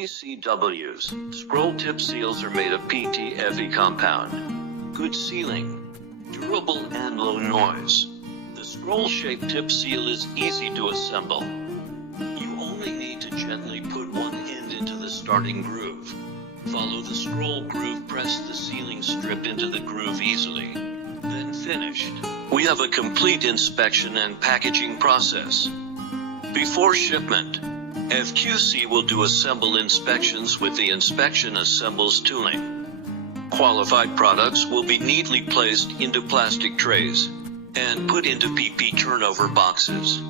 DCW's scroll tip seals are made of PTFE compound. Good sealing, durable and low noise. The scroll-shaped tip seal is easy to assemble. You only need to gently put one end into the starting groove. Follow the scroll groove, press the sealing strip into the groove easily. Then finished. We have a complete inspection and packaging process. Before shipment, FQC will do assemble inspections with the inspection assembles tooling. Qualified products will be neatly placed into plastic trays and put into PP turnover boxes.